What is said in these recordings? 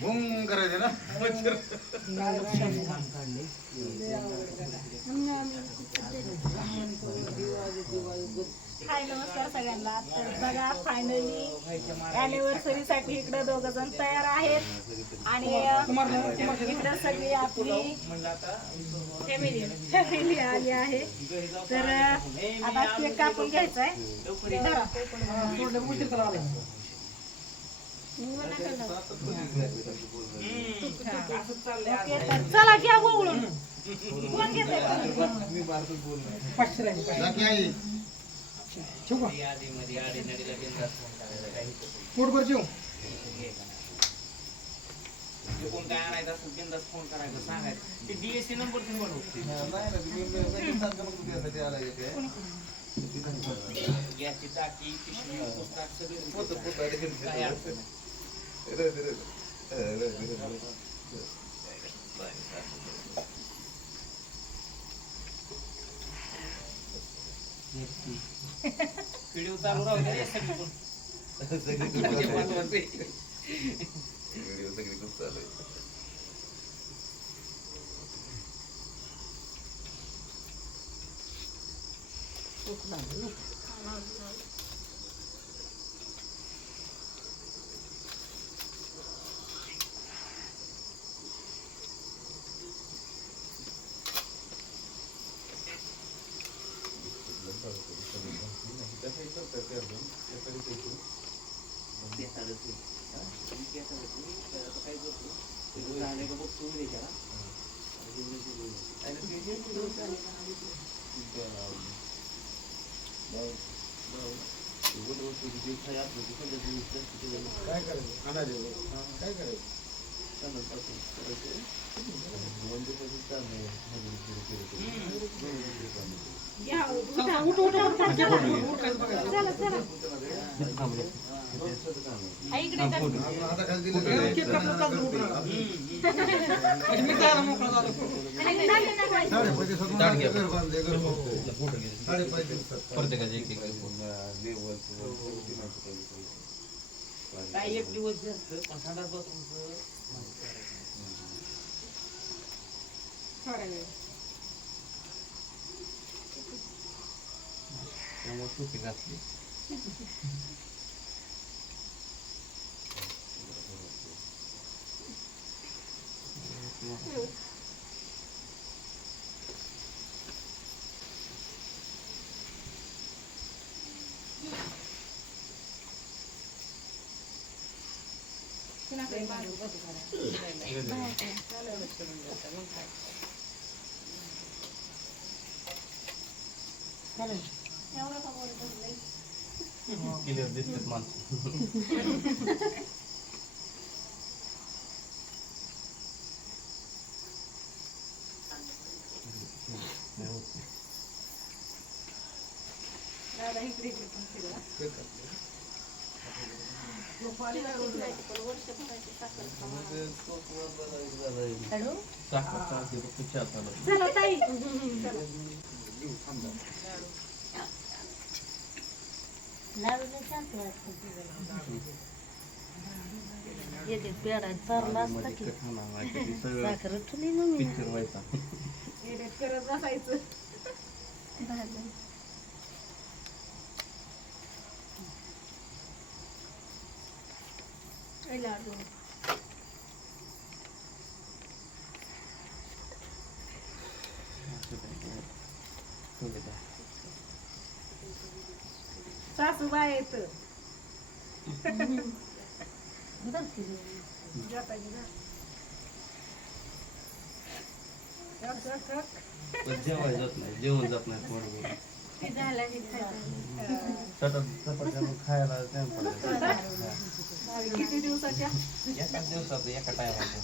बुंग करायचे ना मच्छर. हाय नमस्कार सगळ्यांना. तर बघा फायनली अॅनिव्हर्सरी साठी इकडे दोघ जण तयार आहेत आणि इकडे सगळी आपली फॅमिली आली आहे. तर आता केक कापून घ्यायचा आहे. चला घ्या बोलून कोण घेतोय पोटभर जेव कोण काय आणायचं असेल बिंदास फोन करायचं सांगायचं ते डीएससी नंबर तुम्ही गॅसची टाकी पिशवी पुस्तक सगळं काय अडचण व्हिडिओ चालू राहू द्या सगळी व्हिडिओ सगळी खूप चालू आहे. काय करायचं काय करायचं काय एक दिवस जास्त संडास बाथरूमचं क्लिअर दिसतात माणसं. चारला असता की साखर ठेवली ना मी करत बसायचं. सासूबाई येत जेवायला जात नाही, जेवण जात नाही बरोबर. खायला किती दिवसाच्या एकाच दिवसात एका टायमाला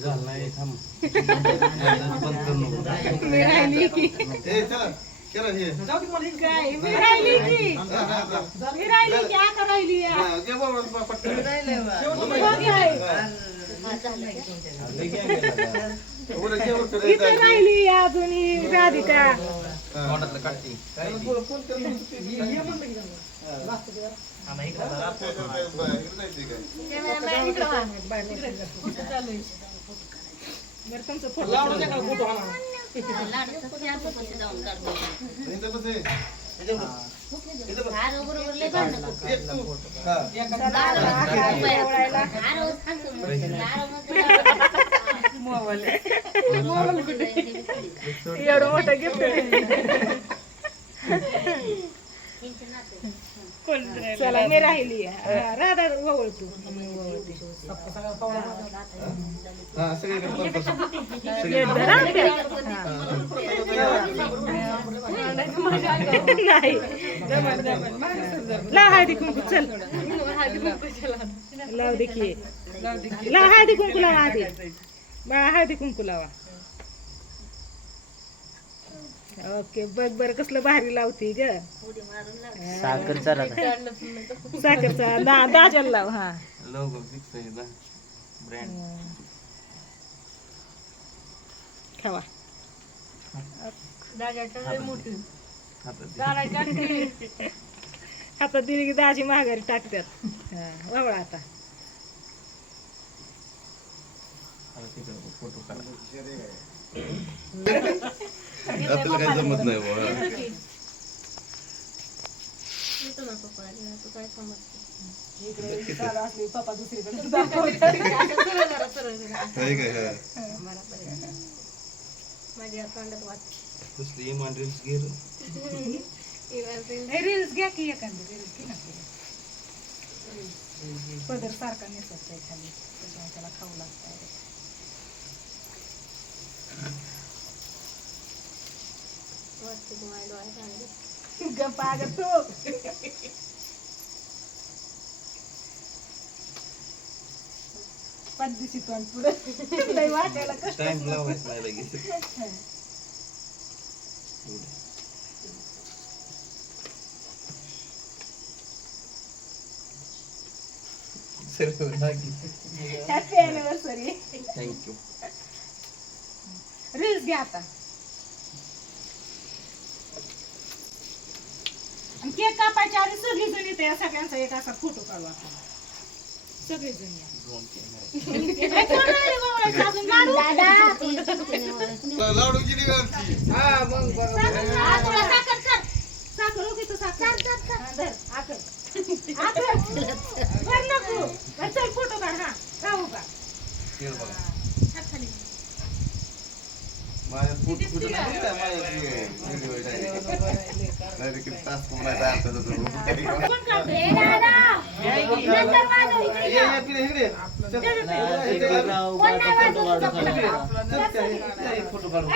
झालं नाही थांब बंद करू नको. मी राहिली की ए चला केलं हे काय मी राहिली की मी राहिली की आका राहिली या. घे बाबा पटकन बघ काय. उद्या घे बरं इथं राहिली अजून ही राधिका. तोंडातलं काढते बरं तुमचं फोटो एवढं मोठं गिफ्ट चला मी राहिली राधा वळ तू हा सगळे नाही ला हळदी कुंकू चल लाव दे की ला हळदी कुंकू लावा आधी बाळा हळदी कुंकू लावा. ओके बघ बरं कसलं भारी लावती ग साखरचा दाजाला लाव. हा लोगो फिक्स आहे ना ब्रँड. खावा हातात दिली की दाजी माघारी टाकतात. वावळा आता फोटो काढा. आपल्याला काही जमत नाही बाबा पप्पा दुसरीकडे कसली इमान रील्स घे रील्स घ्या की एखादी रील्स घे ना पदर सारखा नेसत आहे खाली त्याच्यामुळे त्याला खाऊ लागतं. गप्पा ग तू पद्धती पण पुढे लय वाटायला कष्ट. टाइम लावायचं नाही लगेच. Happy anniversary. थँक्यू. रील्स घ्या आता. आणि केक कापायच्या आधी सगळी जण येते या सगळ्यांचा एक असा फोटो काढू आपण सगळी जण या. लाडू किती घालची साखर हो की तू साखर चल फोटो काढ. हा राहू का माझ्या फुट फुट नाही का माझ्या किती तास कोणाचा अर्थ कोण काढते फोटो काढू.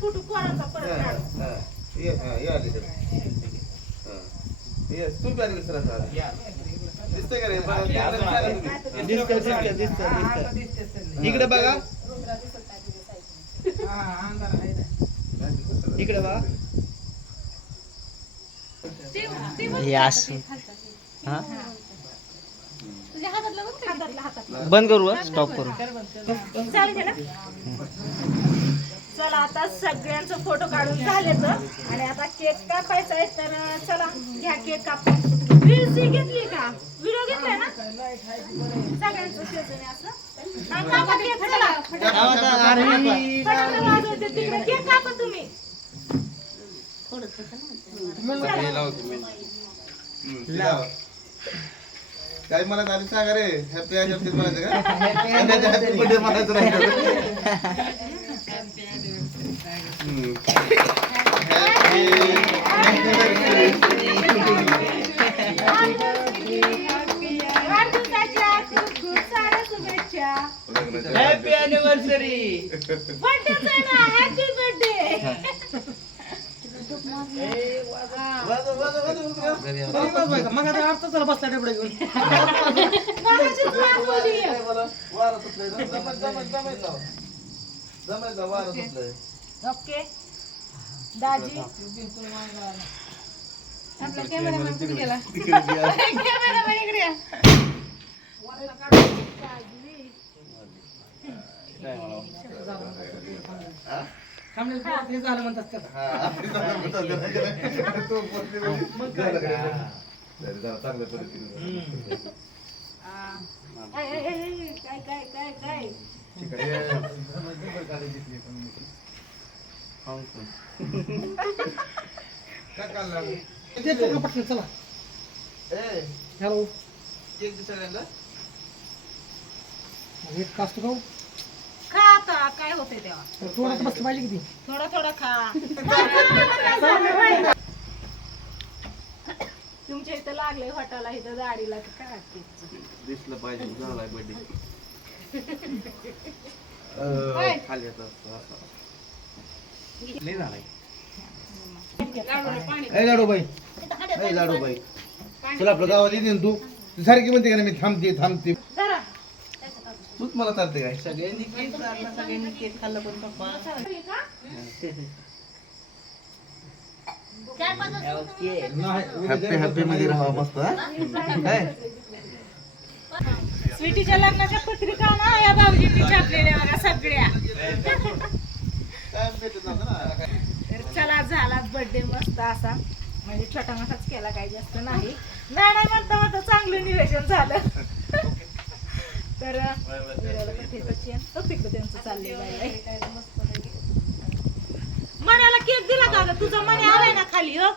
फोटो कोणाचा परत दिसतंय का रे इकडे बघा इकडे बघा बंद करू स्टॉप करू. चला आता सगळ्यांचं फोटो काढून झाले तर आणि आता केक कापायचा आहे तर चला घ्या केक कापून. रील्स घेतली का व्हिडिओ घेतलाय ना सगळ्यांचं शेजारी असं आणि कापा केक. चला फटाके वाजवते तिकडे केक कापा तुम्ही. काय मला आधी सांगा रे हॅपी हॅपी म्हणायचं का हॅपी बर्थडे म्हणायचं नाही. अॅनिव्हर्सरी. बर्थडेच आहे ना, हॅपी बर्थडे. वाजव, वाजव, वाजव, वाजव. घरी आलो. तरी वाजवायचा. मग आता अर्थ चला बसला डेबडे घेऊन. मला वारं सुटलंय ना. जमायचं लावा. जमायचं वारं सुटलंय. ओके दाजी आपला कॅमेरामॅन कुठे गेला? कॅमेरामॅन इकडे या. थांबलेलं पोरात हे झालं म्हणतात त्याला. हा, आपली चांगलं म्हणतात त्याला. तो बोलते म्हणजे झालं का? तरी जरा चांगल्या पद्धतीने झालं. काय काय काय काय ठीक आहे. काय काढलं लागलं? ते पूर्ण पटकन चला. ए, हॅलो. केक दे सगळ्यांना. एक कास्तू खाऊ. खा आता काय होते तेव्हा थोडं तर बसलं पाहिजे किती. थोडा थोडा खा. तुमच्या इथं लागले हॉटेलला इथं गाडीला तर काय केकचं. दिसलं पाहिजे झालाय बर्थडे काय? खाली आता असं. लय झालाय. ए लाडूबाई, ए लाडूबाई, चल आपलं गावात येते ना तू सारखी म्हणते का ना मी थांबते थांबते. जरा तूच मला चालते काय? सगळ्यांनी केक चालला, सगळ्यांनी केक खाल्ला पण पप्पा. हॅपी हॅपी मध्ये राहा मस्त. स्वीटीच्या लग्नाच्या पत्रिका ना या भाऊजींनी छापलेल्या बघा सगळ्या. तर चला झाला बर्थडे मस्त असा, म्हणजे छोटा मोठाच केला काही जास्त नाही. नाही म्हणता म्हणता चांगलं नियोजन झालं. तर तिकडे त्यांचं चाललंय. मनाला केक दिला का ग? तुझा मनी आलाय ना खाली हो.